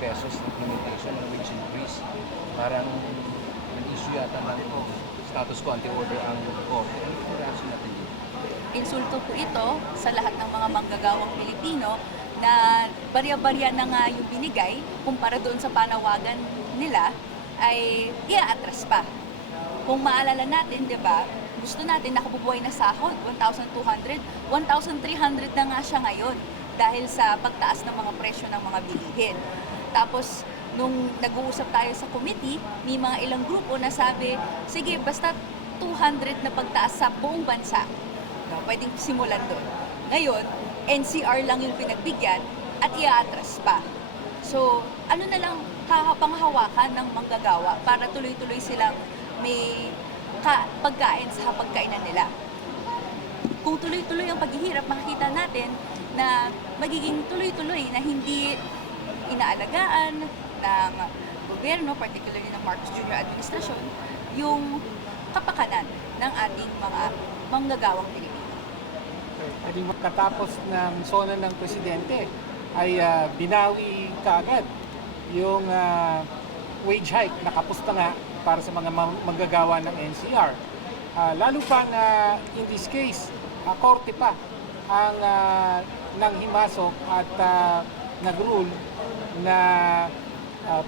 pesos na implementation ng wage increase. Parang nag-issue yata ng status quo anti-order ang korte. Ano yung reaction natin dito? Insulto po ito sa lahat ng mga manggagawang Pilipino na barya-barya na nga yung binigay kumpara doon sa panawagan nila ay i-atras pa. Kung maalala natin, di ba, gusto natin nakabubuhay na sahod, 1,200, 1,300 na nga siya ngayon dahil sa pagtaas ng mga presyo ng mga bilihin. Tapos, nung nag-uusap tayo sa committee, may mga ilang grupo na sabi, sige, basta 200 na pagtaas sa buong bansa. No, pwedeng simulan doon. Ngayon, NCR lang yung pinagbigyan at i-atras pa. So, ano na lang panghawakan ng manggagawa para tuloy-tuloy silang may pagkain sa pagkainan nila. Kung tuloy-tuloy ang paghihirap, makikita natin na magiging tuloy-tuloy na hindi inaalagaan ng gobyerno, particularly ng Marcos Jr. administration, yung kapakanan ng ating mga manggagawang Pilipino. Katapos ng sona ng presidente ay binawi kaagad yung wage hike na kapos na nga para sa mga manggagawa ng NCR. Lalo pa na in this case, korte pa ang nanghimasok at nag-rule na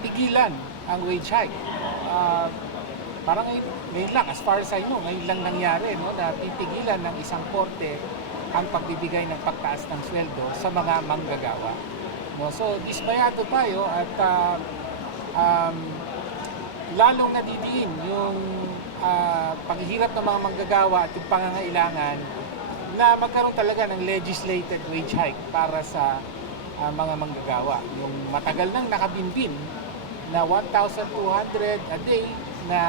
pigilan ang wage hike. Parang ngayon lang, as far as I know, ngayon lang nangyari, no, na pipigilan ng isang korte ang pagbibigay ng pagtaas ng sweldo sa mga manggagawa. No, so, dismayado tayo at lalong nadidiin yung paghihirap ng mga manggagawa at yung pangangailangan na magkaroon talaga ng legislated wage hike para sa mga manggagawa. Yung matagal nang nakabinbin na 1,200 a day na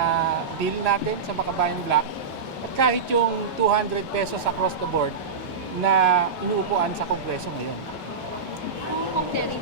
deal natin sa Makabayan Black at kahit yung 200 pesos across the board na inuupuan sa Kongreso ngayon. Okay.